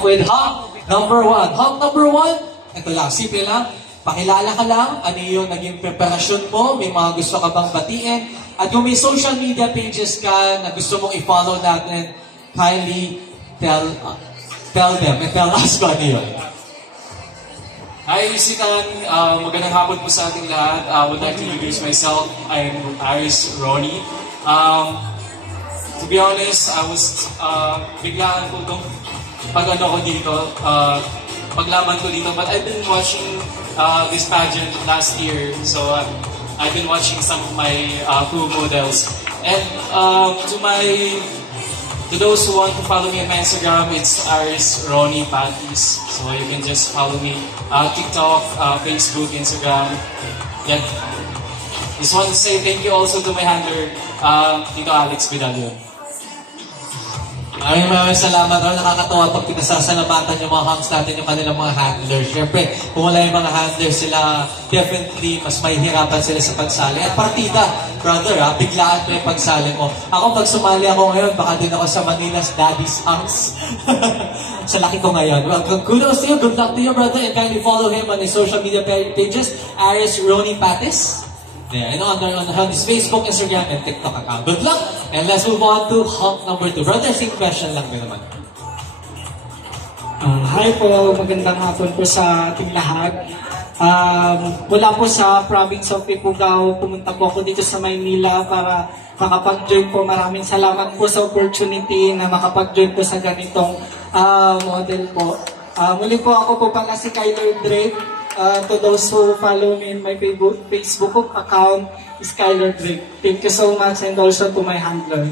With hunk number 1. Hunk number 1, ito lang, simple lang. Pakilala ka lang, ano yung naging preparasyon mo, may mga gusto ka bang batiin, at kung may social media pages ka na gusto mong i-follow natin, kindly tell them and tell us kung ano yun. Hi, Isitan. Magandang hapon po sa ating lahat. I would like to introduce myself. I'm Aris Ronnie. To be honest, I was biglaan po itong pag-ano ko dito, paglaban ko dito. But I've been watching this pageant last year. So I've been watching some of my crew models. And to those who want to follow me on my Instagram, it's Aris Ronnie Patties. So you can just follow me TikTok, Facebook, Instagram. Yeah. Just want to say thank you also to my handler, Tito Alex Vidalio. Maraming salamat ron. Nakakatawa pag pinasasalamatan yung mga hunks natin, yung kanilang mga handlers. Siyempre, kung wala yung mga handlers sila, definitely mas mahihirapan sila sa pagsali. At partida, brother, biglaan mo yung pagsali mo. Ako, pag sumali ako ngayon, baka din ako sa Manila's Daddy's Hunks. Sa laki ko ngayon. Well, kudos to you. Good luck to you, brother. And kindly follow him on his social media pages, Aris Ronnie Patties. Yeah, and on his Facebook, Instagram, and TikTok account. Good luck! And let's move on to hunk number 2. Brother, same question lang naman. Hi po, magandang hapon po sa ating lahat. Mula po sa province of Ifugao, pumunta po ako dito sa Maynila para makapag-join po. Maraming salamat po sa opportunity na makapag-join po sa ganitong model po. Muli po ako po pala si Kyler Drake. To those who follow me in my Facebook account is Kyler Drake. Thank you so much, and also to my handler.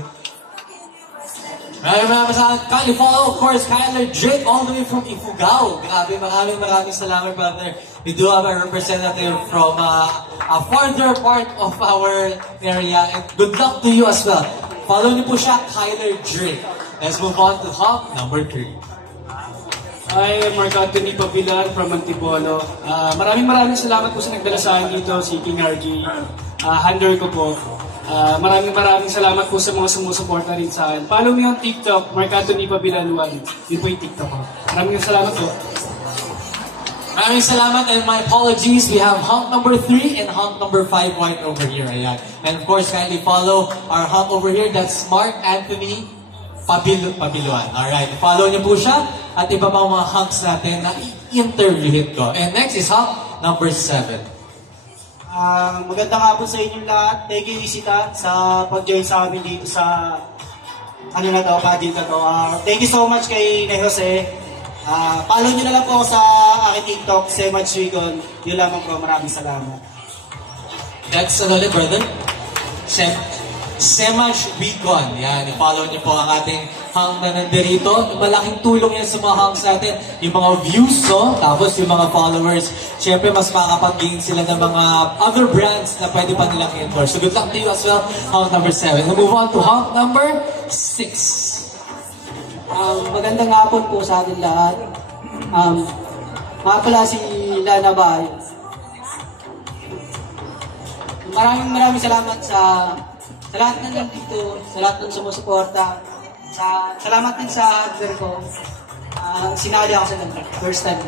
Maraming salamat. Kindly follow, of course, Kyler Drake all the way from Ifugao. Grabe, maraming salamat, brother. We do have a representative from a farther part of our area. And good luck to you as well. Follow niyo po siya, Kyler Drake. Let's move on to hunk number 3. Hi, Mark Anthony Pabilan from Antipolo. Maraming salamat po sa nagdala sa akin dito, si King RG. Handler ko po. Maraming salamat po sa mga sumusuporta rin sa akin. Follow me on TikTok, Mark Anthony Pabilan 1. Yun po yung TikTok ko. Maraming salamat po. Maraming salamat, and my apologies. We have hunk number 3 and hunk number 5 right over here. Ayan. And of course, kindly follow our hunk over here. That's Mark Anthony Pabiluan. Alright, follow niyo po siya at iba pang mga hunks natin na i-interviewin ko. And next is hunk number 7. Magandang hapon sa inyong lahat. Thank you, Isita, sa pag-join sa amin dito sa pageant na to. Thank you so much kay Jose. Follow nyo na lang po sa aking TikTok, Semach Wigon. Yun lamang po, maraming salamat. That's another brother. Semach Wigon. Yan, i-follow niyo po ang ating hunk na nandirito. Malaking tulong yan sa mga hunks natin. Yung mga views, no? Tapos yung mga followers. Siyempre, mas makakapag-gain sila ng mga other brands na pwede pa nilang endorse. So good luck to you as well, hunk number 7. We'll move on to hunk number 6. Magandang hapon po sa atin lahat. Mga pala si Lana Bay. Maraming salamat sa lahat na nandito, sa lahat ng sumusuporta. Salamat din sa handler ko. Sinali ako sa first time.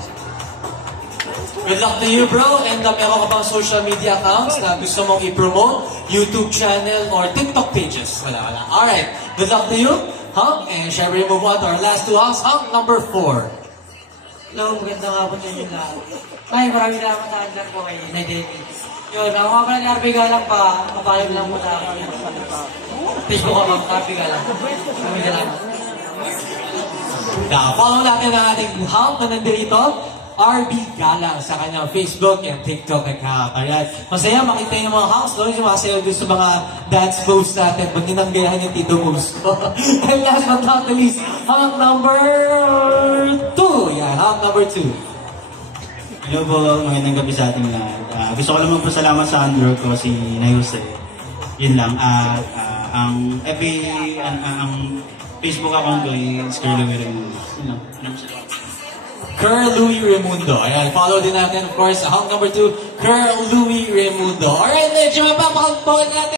Good luck to you, bro. And meron ka pang social media accounts na gusto mong i-promote, YouTube channel, or TikTok pages? Wala. Alright, good luck to you. Hunk, and shall we move on to our last 2 hunks? Hunk number 4. Hello, magandang hapon sa inyo lahat. Ay, maraming salamat sa handler ko kay Nadine. Yun, ako nga pala ni Arby Galang pa, mapayag lang mo sa Facebook ako, Arby Galang. Maraming salamat. Follow natin ang ating hunk na nandito, RB Galang, sa kanyang Facebook and TikTok account. Alright, masaya makita yung mga hunks, no? Yung masaya doon sa mga dance moves natin, pag ninanggayahan yung tito moves ko. And last but not the least, hunk number 2. Yan, hunk number 2. Hello po, magandang gabi sa ating lahat. Gusto ko lang magpasalamat sa handler ko, si Jose. Yun lang. Ang Facebook account ko is Curl Louis Raimundo. Yun lang. Curl Louis Raimundo. Ayan, follow din natin, of course, hunk number 2, Curl Louis Raimundo. Alright, medyo mapapakagpawin natin.